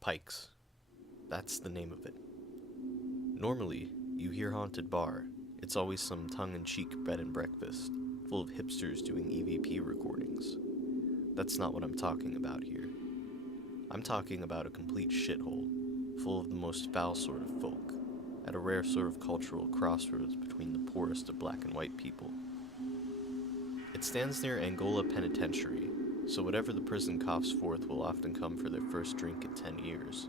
Pikes. That's the name of it. Normally, you hear haunted bar, it's always some tongue-in-cheek bed and breakfast, full of hipsters doing EVP recordings. That's not what I'm talking about here. I'm talking about a complete shithole, full of the most foul sort of folk, at a rare sort of cultural crossroads between the poorest of black and white people. It stands near Angola Penitentiary, so whatever the prison coughs forth will often come for their first drink in 10 years.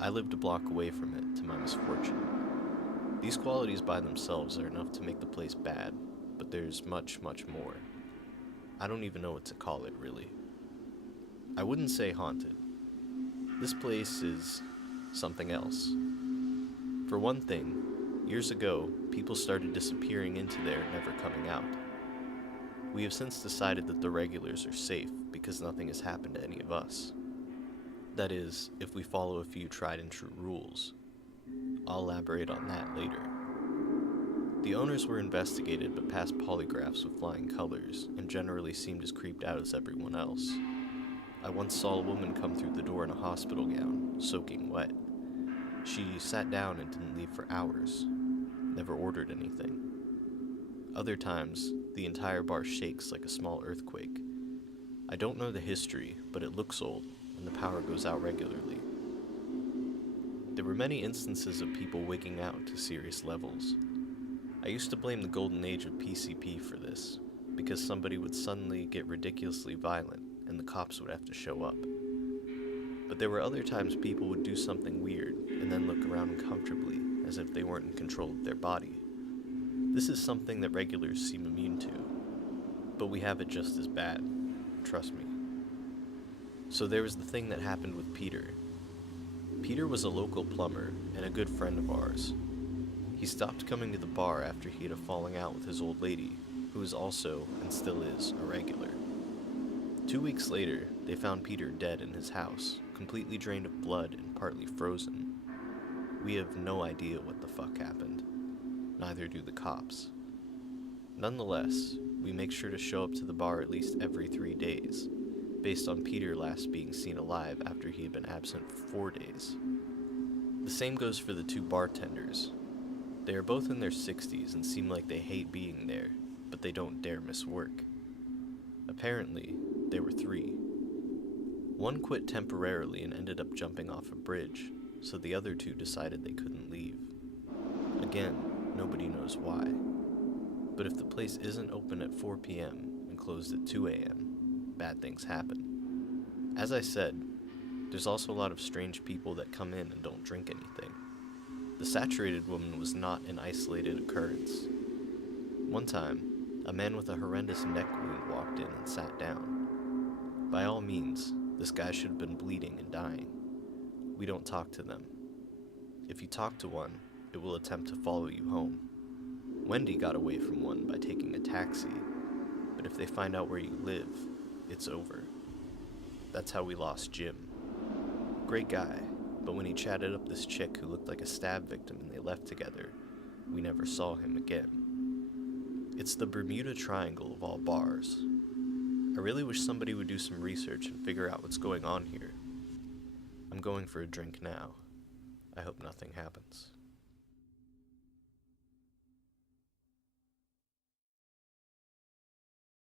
I lived a block away from it, to my misfortune. These qualities by themselves are enough to make the place bad, but there's much, much more. I don't even know what to call it, really. I wouldn't say haunted. This place is something else. For one thing, years ago, people started disappearing into there and never coming out. We have since decided that the regulars are safe because nothing has happened to any of us. That is, if we follow a few tried and true rules. I'll elaborate on that later. The owners were investigated but passed polygraphs with flying colors and generally seemed as creeped out as everyone else. I once saw a woman come through the door in a hospital gown, soaking wet. She sat down and didn't leave for hours, never ordered anything. Other times, the entire bar shakes like a small earthquake. I don't know the history, but it looks old, and the power goes out regularly. There were many instances of people wigging out to serious levels. I used to blame the golden age of PCP for this, because somebody would suddenly get ridiculously violent, and the cops would have to show up. But there were other times people would do something weird, and then look around uncomfortably, as if they weren't in control of their body. This is something that regulars seem immune to, but we have it just as bad, trust me. So there was the thing that happened with Peter. Peter was a local plumber and a good friend of ours. He stopped coming to the bar after he had a falling out with his old lady, who is also, and still is, a regular. 2 weeks later, they found Peter dead in his house, completely drained of blood and partly frozen. We have no idea what the fuck happened. Neither do the cops. Nonetheless, we make sure to show up to the bar at least every 3 days, based on Peter last being seen alive after he had been absent for 4 days. The same goes for the 2 bartenders. They are both in their 60s and seem like they hate being there, but they don't dare miss work. Apparently, there were 3. One quit temporarily and ended up jumping off a bridge, so the other 2 decided they couldn't leave. Again, nobody knows why. But if the place isn't open at 4 p.m. and closed at 2 a.m., bad things happen. As I said, there's also a lot of strange people that come in and don't drink anything. The saturated woman was not an isolated occurrence. One time, a man with a horrendous neck wound walked in and sat down. By all means, this guy should have been bleeding and dying. We don't talk to them. If you talk to one, it will attempt to follow you home. Wendy got away from one by taking a taxi, but if they find out where you live, it's over. That's how we lost Jim. Great guy, but when he chatted up this chick who looked like a stab victim and they left together, we never saw him again. It's the Bermuda Triangle of all bars. I really wish somebody would do some research and figure out what's going on here. I'm going for a drink now. I hope nothing happens.